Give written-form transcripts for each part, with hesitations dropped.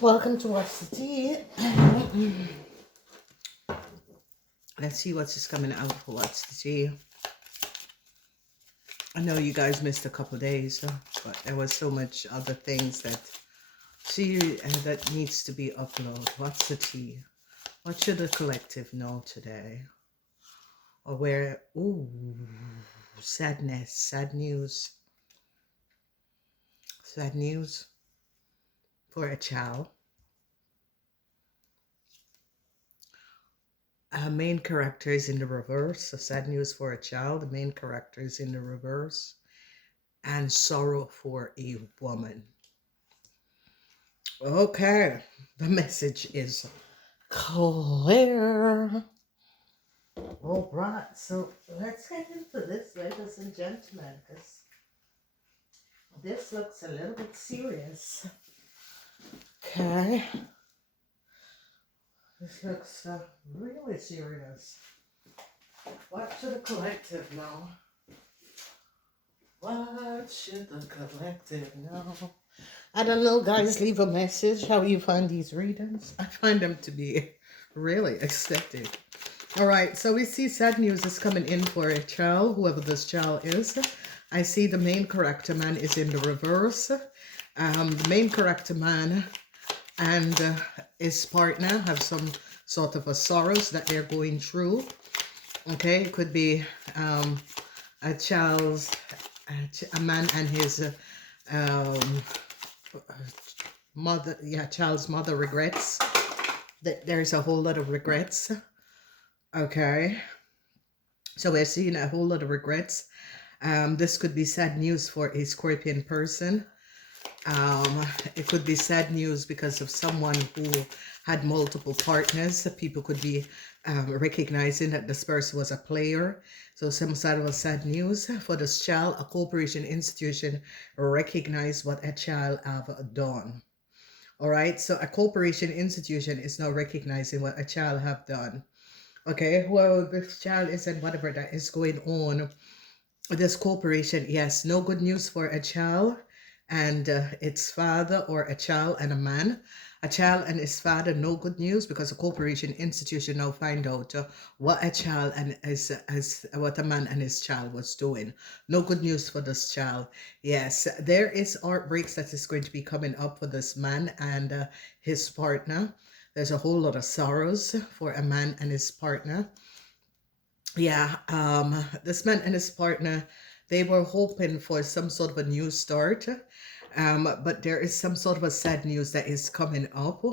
Welcome to Watch the Tea. Let's see what's just coming out for Watch the Tea. I know you guys missed a couple days, but there was so much other things that that needs to be uploaded. What's the tea? What should the collective know today? Or where? Ooh, sadness, sad news for a child. Main character is in the reverse. So sad news for a child. The main character is in the reverse. And sorrow for a woman. Okay, the message is clear. All right, so let's get into this, ladies and gentlemen, because this looks a little bit serious. Okay. This looks really serious. What should the collective know? What should the collective know? I don't know, guys. Leave a message. How you find these readings? I find them to be really ecstatic. All right, so we see sad news is coming in for a child, whoever this child is. I see the main character man is in the reverse. The main character man and his partner have some sort of a sorrows that they're going through. Okay, it could be a child's, a man and his mother, child's mother regrets. That there's a whole lot of regrets. Okay, so we're seeing a whole lot of regrets. This could be sad news for a Scorpion person. It could be sad news because of someone who had multiple partners. People could be recognizing that this person was a player. So some sort of sad news for this child. A corporation institution recognize what a child have done. All right, so a corporation institution is now recognizing what a child have done. Okay, well, this child is and whatever that is going on, this corporation, yes, no good news for a child and its father, or a child and a man. A child and his father, no good news, because a corporation institution now find out what a child and what a man and his child was doing. No good news for this child. Yes, there is heartbreaks that is going to be coming up for this man and his partner. There's a whole lot of sorrows for a man and his partner. Yeah, this man and his partner, they were hoping for some sort of a new start. But there is some sort of a sad news that is coming up.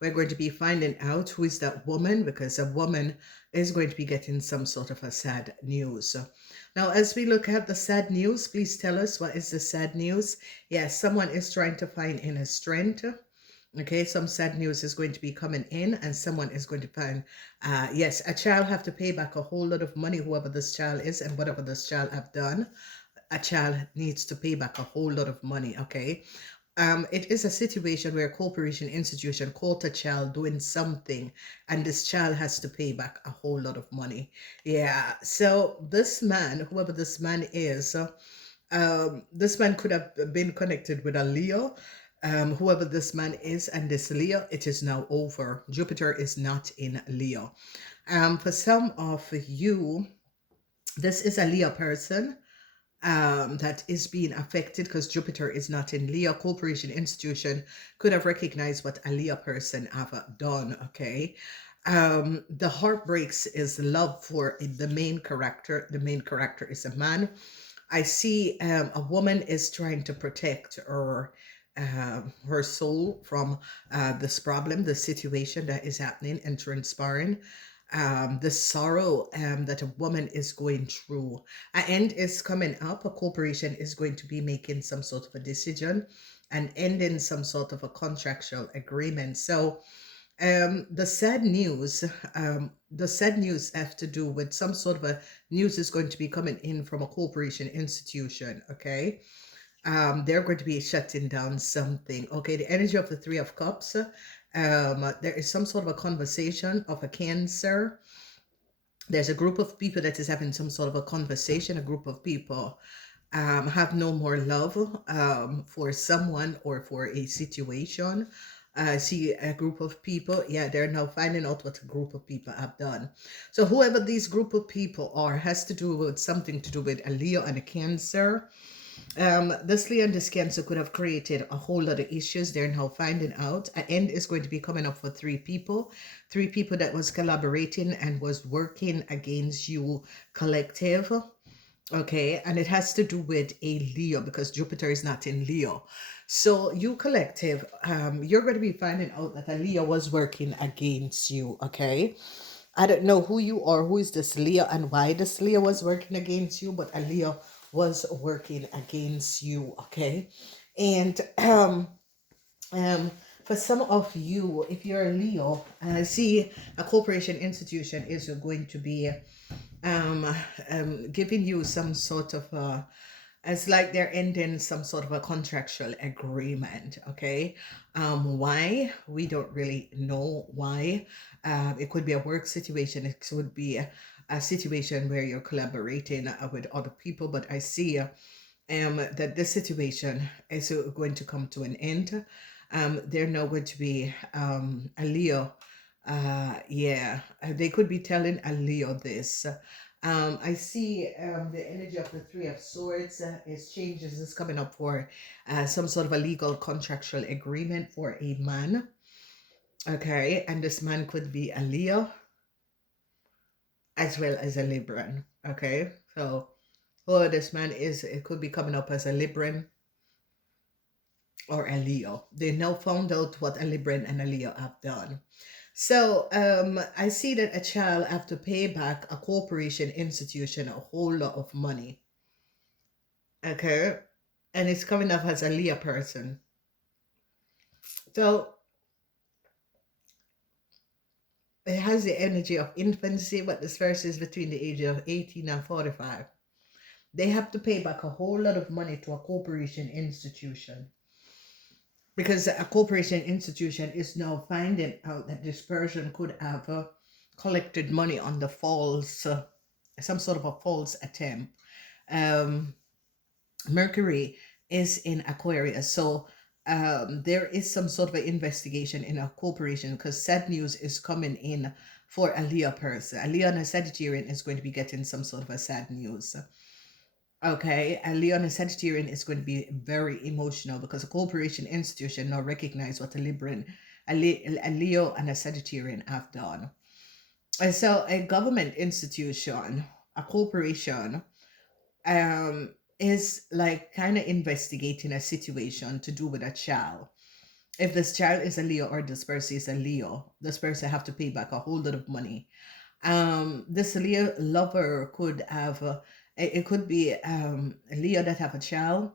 We're going to be finding out who is that woman, because a woman is going to be getting some sort of a sad news. Now, as we look at the sad news, please tell us, what is the sad news? Yes, someone is trying to find inner strength. Okay, some sad news is going to be coming in, and someone is going to find, yes, a child have to pay back a whole lot of money, whoever this child is and whatever this child have done. A child needs to pay back a whole lot of money. Okay, it is a situation where a corporation institution caught a child doing something, and this child has to pay back a whole lot of money. Yeah, so this man, whoever this man is, this man could have been connected with a Leo. Whoever this man is and this Leo, it is now over. Jupiter is not in Leo. For some of you, this is a Leo person that is being affected because Jupiter is not in Leo. Corporation institution could have recognized what a Leo person have done. Okay. The heartbreaks is love for the main character. The main character is a man. I see a woman is trying to protect her soul from this problem, the situation that is happening and transpiring. The sorrow that a woman is going through. An end is coming up. A corporation is going to be making some sort of a decision and ending some sort of a contractual agreement. So the sad news, have to do with some sort of a news is going to be coming in from a corporation institution. Okay, they're going to be shutting down something. Okay, the energy of the Three of Cups. There is some sort of a conversation of a Cancer. There's a group of people that is having some sort of a conversation. A group of people have no more love for someone or for a situation. I see a group of people. Yeah, they're now finding out what a group of people have done. So whoever these group of people are has to do with something to do with a Leo and a Cancer. This Leo and this Cancer could have created a whole lot of issues. They're now finding out. An end is going to be coming up for three people that was collaborating and was working against you collective. Okay, and it has to do with a Leo because Jupiter is not in Leo. So you collective, you're going to be finding out that a Leo was working against you. Okay, I don't know who you are, who is this Leo, and why this Leo was working against you, but a Leo was working against you. Okay, and um, for some of you, if you're a Leo, I see a corporation institution is going to be um, giving you some sort of it's like they're ending some sort of a contractual agreement. Okay, why we don't really know why. It could be a work situation, it could be a situation where you're collaborating with other people, but I see that this situation is going to come to an end. They're now going to be a Leo. Yeah, they could be telling a Leo this. I see the energy of the Three of Swords is changes is coming up for some sort of a legal contractual agreement for a man. Okay, and this man could be a Leo as well as a Libran. Okay, so whoever this man is, it could be coming up as a Libran or a Leo. They now found out what a Libran and a Leo have done. So I see that a child have to pay back a corporation institution a whole lot of money. Okay, and it's coming up as a Leo person. So it has the energy of infancy, but this verse is between the age of 18 and 45. They have to pay back a whole lot of money to a corporation institution because a corporation institution is now finding out that this person could have collected money on the false, some sort of a false attempt. Um, Mercury is in Aquarius, so there is some sort of an investigation in a corporation because sad news is coming in for a Leo person. A Leo and a Sagittarian is going to be getting some sort of a sad news. Okay, a Leo and a Sagittarian is going to be very emotional because a corporation institution now recognize what a Libran, a Leo and a Sagittarian have done. And so a government institution, a corporation, is like kind of investigating a situation to do with a child. If this child is a Leo or this person is a Leo, this person have to pay back a whole lot of money. This Leo lover could have it could be a Leo that have a child.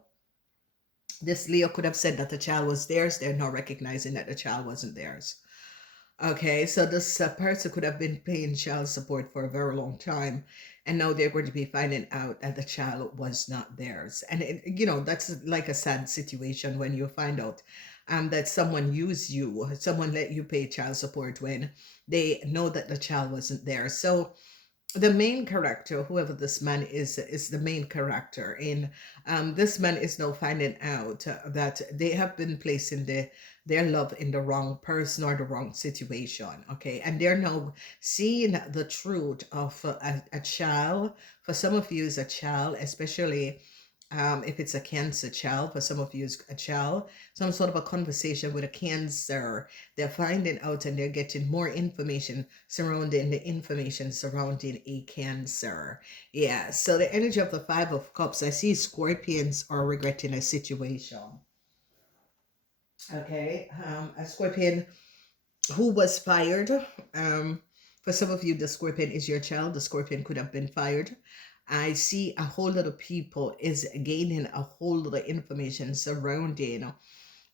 This Leo could have said that the child was theirs. They're not recognizing that the child wasn't theirs. Okay, so this person could have been paying child support for a very long time, and now they're going to be finding out that the child was not theirs. And that's like a sad situation when you find out that someone used you, someone let you pay child support when they know that the child wasn't there. So the main character, whoever this man is the main character in this man is now finding out that they have been placing their love in the wrong person or the wrong situation. Okay, and they're now seeing the truth of a child. For some of you is a child, especially if it's a Cancer child. For some of you is a child, some sort of a conversation with a Cancer. They're finding out and they're getting more information surrounding the information surrounding a Cancer. Yeah, so the energy of the Five of Cups, I see Scorpions are regretting a situation. Okay, a Scorpion who was fired. For some of you, the Scorpion is your child. The Scorpion could have been fired. I see a whole lot of people is gaining a whole lot of information surrounding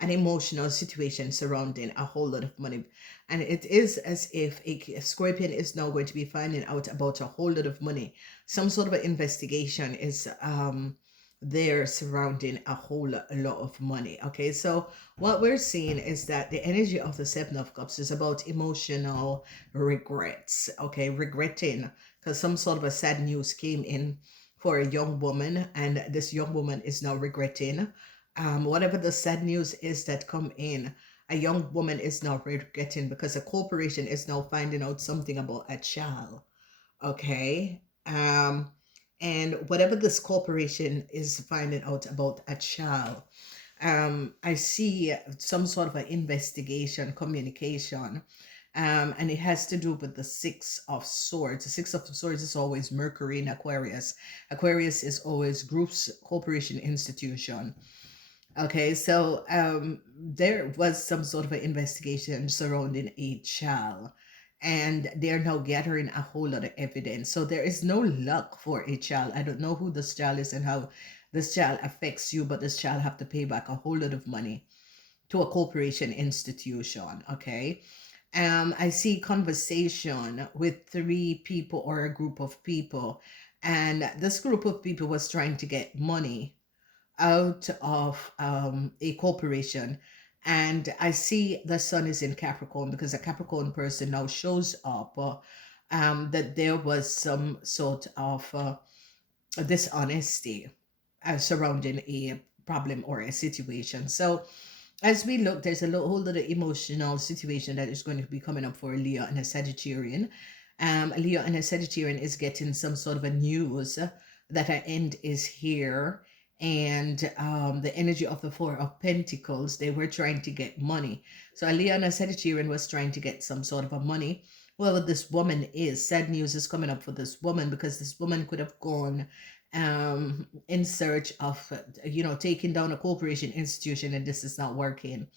an emotional situation surrounding a whole lot of money. And it is as if a Scorpion is now going to be finding out about a whole lot of money. Some sort of an investigation is there surrounding a whole lot of money. Okay, so what we're seeing is that the energy of the Seven of Cups is about emotional regrets. Okay, regretting because some sort of a sad news came in for a young woman, and this young woman is now regretting whatever the sad news is that come in. A young woman is now regretting because a corporation is now finding out something about a child. Okay. And whatever this corporation is finding out about a child, I see some sort of an investigation, communication, and it has to do with the Six of Swords. The Six of Swords is always Mercury in Aquarius. Aquarius is always groups, corporation, institution. Okay, so there was some sort of an investigation surrounding a child, and they're now gathering a whole lot of evidence. So there is no luck for a child. I don't know who this child is and how this child affects you, but this child have to pay back a whole lot of money to a corporation institution. Okay, I see conversation with three people or a group of people, and this group of people was trying to get money out of a corporation. And I see the sun is in Capricorn because a Capricorn person now shows up, that there was some sort of dishonesty surrounding a problem or a situation. So as we look, there's a whole lot of emotional situation that is going to be coming up for a Leo and a Sagittarian. A Leo and a Sagittarian is getting some sort of a news that an end is here. And the energy of the Four of Pentacles, they were trying to get money. So a Leo and a Sagittarian was trying to get some sort of a money. Well, this woman is, sad news is coming up for this woman because this woman could have gone in search of, taking down a corporation institution, and this is not working.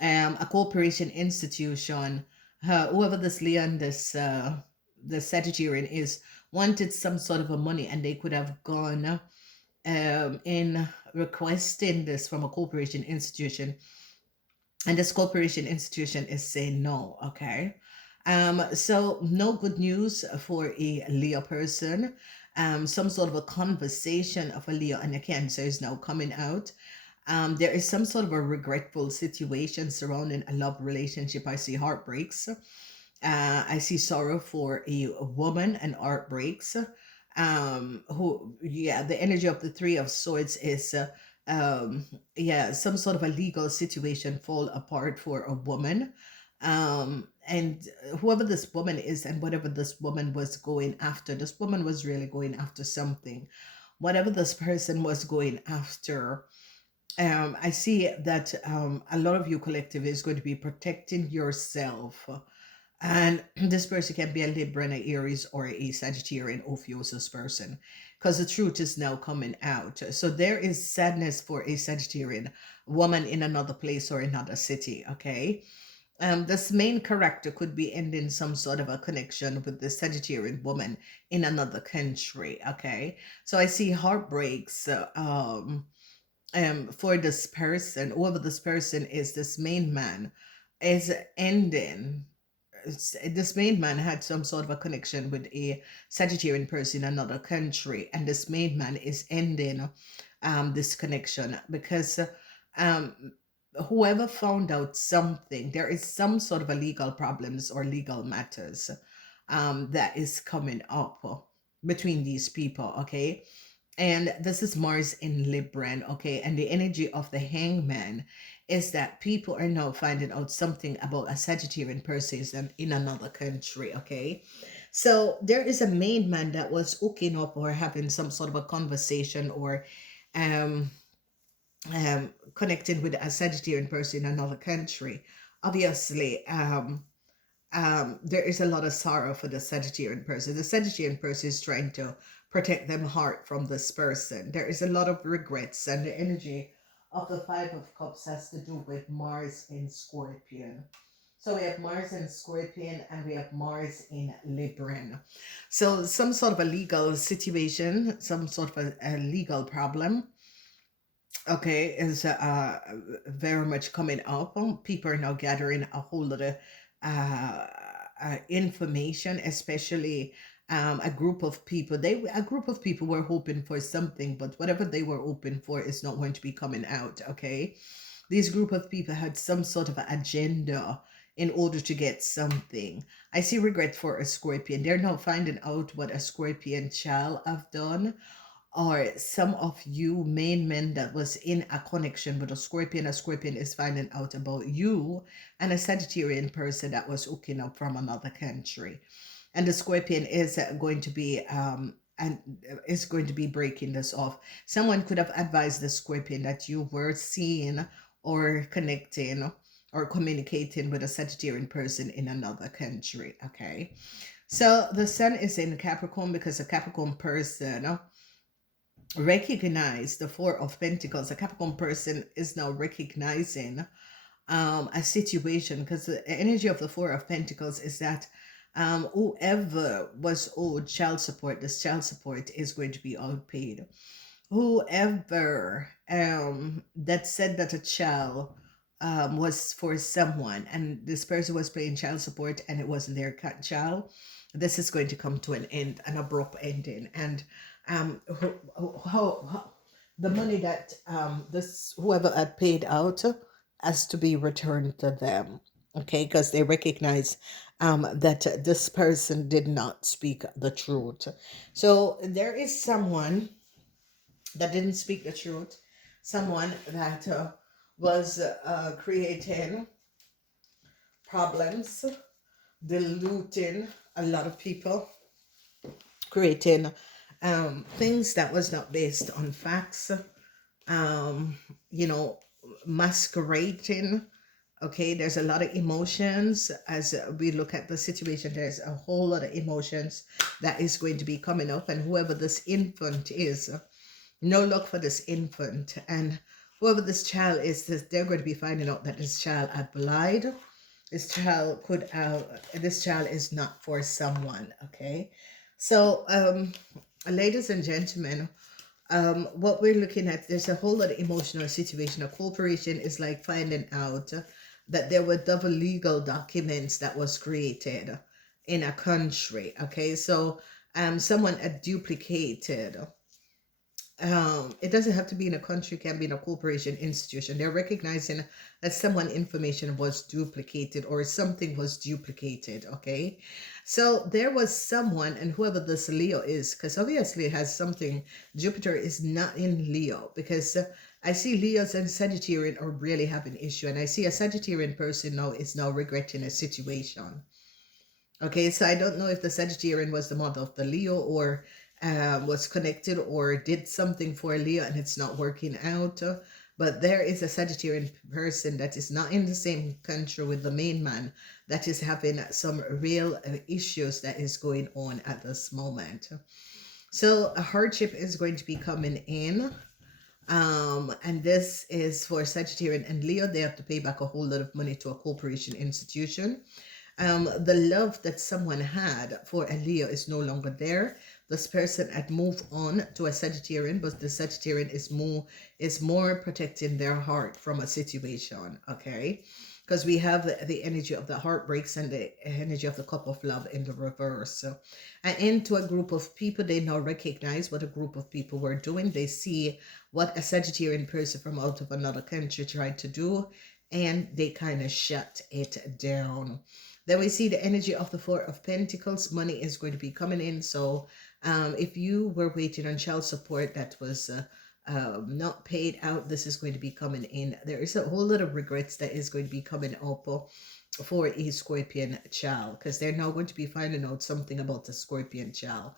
A corporation institution, whoever this Leo and this the Sagittarian is, wanted some sort of a money, and they could have gone in requesting this from a corporation institution, and this corporation institution is saying no. Okay, so no good news for a Leo person. Some sort of a conversation of a Leo and a Cancer is now coming out. There is some sort of a regretful situation surrounding a love relationship. I see heartbreaks. I see sorrow for a woman and heartbreaks. The energy of the Three of Swords is, some sort of a legal situation fall apart for a woman. And whoever this woman is and whatever this woman was going after, this woman was really going after something. Whatever this person was going after, I see that a lot of you collective is going to be protecting yourself. And this person can be a Libra, an Aries, or a Sagittarian Ophiuchus person, because the truth is now coming out. So there is sadness for a Sagittarian woman in another place or another city. Okay. This main character could be ending some sort of a connection with the Sagittarian woman in another country. Okay. So I see heartbreaks for this person, whoever this person is, this main man is ending. This main man had some sort of a connection with a Sagittarian person in another country, and this main man is ending this connection because um, whoever found out something, there is some sort of a legal problems or legal matters that is coming up between these people. Okay, and this is Mars in Libran. Okay, and the energy of the Hangman is that people are now finding out something about a Sagittarian person in another country. Okay, so there is a main man that was hooking up or having some sort of a conversation or um connecting with a Sagittarian person in another country. Obviously, there is a lot of sorrow for the Sagittarian person. The Sagittarian person is trying to protect them heart from this person. There is a lot of regrets, and the energy of the Five of Cups has to do with Mars in Scorpion. So we have Mars in Scorpion and we have Mars in Libran. So some sort of a legal situation, some sort of a legal problem, okay, is very much coming up. People are now gathering a whole lot of uh, information, especially a group of people. A group of people were hoping for something, but whatever they were hoping for is not going to be coming out. Okay, these group of people had some sort of agenda in order to get something. I see regret for a Scorpion. They're now finding out what a Scorpion child have done, or some of you main men that was in a connection with a Scorpion is finding out about you, and a Sagittarian person that was hooking up from another country. And the Scorpion is going to be and is going to be breaking this off. Someone could have advised the Scorpion that you were seeing or connecting or communicating with a Sagittarian person in another country. Okay. So the sun is in Capricorn because a Capricorn person recognize the Four of Pentacles. A Capricorn person is now recognizing a situation, because the energy of the Four of Pentacles is that whoever was owed child support, this child support is going to be all paid. Whoever that said that a child was for someone and this person was paying child support and it wasn't their child, this is going to come to an end, an abrupt ending. And how the money that this whoever had paid out has to be returned to them, okay, because they recognize that this person did not speak the truth. So there is someone that didn't speak the truth, someone that was creating problems, diluting a lot of people, creating things that was not based on facts, um, you know, masquerading. Okay, there's a lot of emotions as we look at the situation. There's a whole lot of emotions that is going to be coming up, and whoever this infant is, no luck for this infant. And whoever this child is, they're going to be finding out that this child had lied. This child could this child is not for someone. Okay, so ladies and gentlemen, what we're looking at, there's a whole lot of emotional situation. A corporation is like finding out that there were double legal documents that was created in a country. Okay, so someone had duplicated, it doesn't have to be in a country, it can be in a corporation institution. They're recognizing that someone information was duplicated or something was duplicated. Okay, so there was someone, and whoever this Leo is, because obviously it has something. Jupiter is not in Leo, because I see Leos and Sagittarian are really having issue, and I see a Sagittarian person now is now regretting a situation. Okay, so I don't know if the Sagittarian was the mother of the Leo, or was connected or did something for Leo and it's not working out. But there is a Sagittarian person that is not in the same country with the main man that is having some real issues that is going on at this moment. So a hardship is going to be coming in. And this is for Sagittarian and Leo. They have to pay back a whole lot of money to a corporation institution. The love that someone had for a Leo is no longer there. This person had moved on to a Sagittarian, but the Sagittarian is more protecting their heart from a situation. Okay, because we have the energy of the heartbreaks and the energy of the cup of love in the reverse. So, and into a group of people, they now recognize what a group of people were doing. They see what a Sagittarian person from out of another country tried to do, and they kind of shut it down. Then we see the energy of the Four of Pentacles. Money is going to be coming in. So if you were waiting on child support that was not paid out, this is going to be coming in. There is a whole lot of regrets that is going to be coming up for a Scorpion child, because they're now going to be finding out something about the Scorpion child.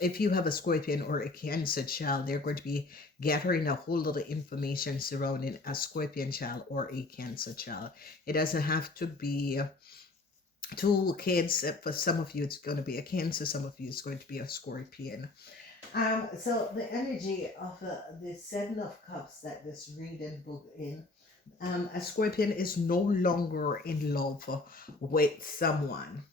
If you have a Scorpion or a Cancer child, they're going to be gathering a whole lot of information surrounding a Scorpion child or a Cancer child. It doesn't have to be two kids. For some of you, it's going to be a Cancer. Some of you, it's going to be a Scorpion. So the energy of the Seven of Cups that this reading book in, a Scorpion is no longer in love with someone.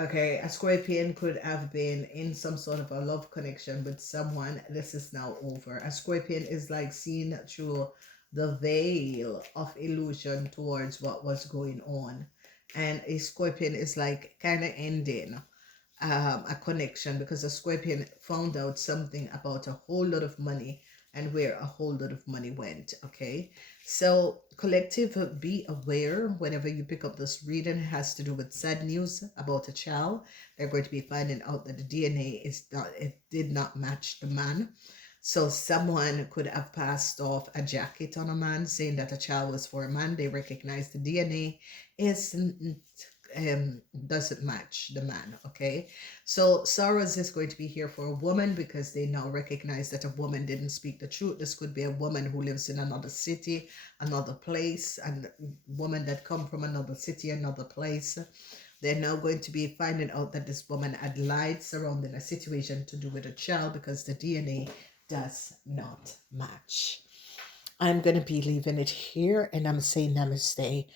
Okay, a Scorpion could have been in some sort of a love connection with someone. This is now over. A Scorpion is like seeing through the veil of illusion towards what was going on. And a Scorpion is like kind of ending a connection, because a Scorpion found out something about a whole lot of money and where a whole lot of money went. Okay, So, collective, be aware whenever you pick up this reading. It has to do with sad news about a child. They're going to be finding out that the DNA is not, it did not match the man. So, someone could have passed off a jacket on a man, saying that a child was for a man. They recognize the DNA is doesn't match the man. Okay, so sorrows is going to be here for a woman because they now recognize that a woman didn't speak the truth. This could be a woman who lives in another city, another place, and woman that come from another city, another place. They're now going to be finding out that this woman had lied surrounding a situation to do with a child because the DNA does not match. I'm going to be leaving it here and I'm saying namaste.